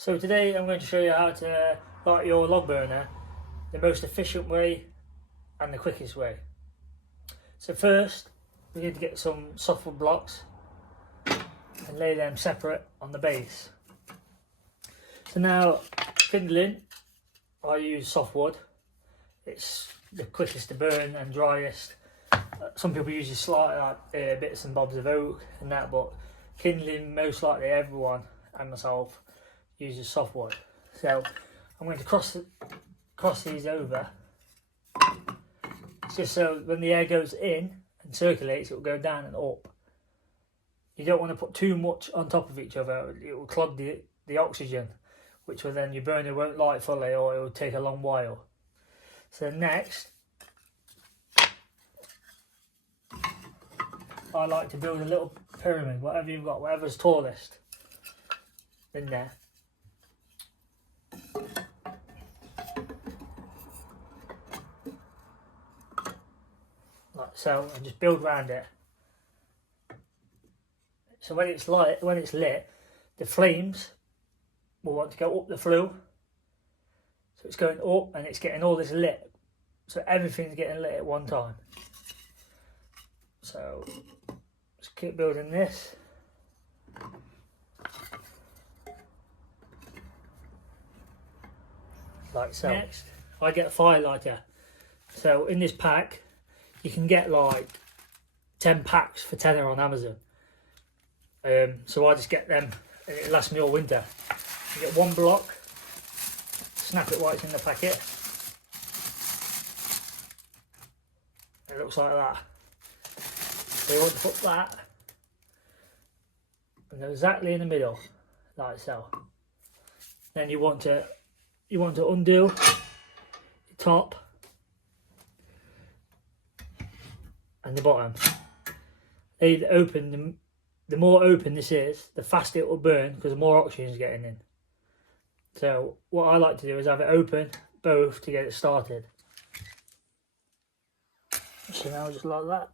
So today I'm going to show you how to light your log burner the most efficient way and the quickest way. So first we need to get some softwood blocks and lay them separate on the base. So now kindling, I use softwood. It's the quickest to burn and driest. Some people use slight bits and bobs of oak and that, but kindling, most likely everyone and myself uses softwood. So I'm going to cross these over, just so when the air goes in and circulates, it will go down and up. You don't want to put too much on top of each other, it will clog the oxygen, which will then your burner won't light fully, or it will take a long while. So next, I like to build a little pyramid, whatever you've got, whatever's tallest in there. Like so, and just build around it. So when it's lit, the flames will want to go up the flue. So it's going up and it's getting all this lit. So everything's getting lit at one time. So just keep building this. Like so. Next, I get a fire lighter. So in this pack, you can get like 10 packs for tenner on Amazon. So I just get them and it lasts me all winter. You get one block, snap it while it's in the packet. It looks like that. So you want to put that and exactly in the middle, like so. Then you want to undo the top and the bottom. They open, the more open this is, the faster it will burn because the more oxygen is getting in. So what I like to do is have it open both to get it started. So now just like that.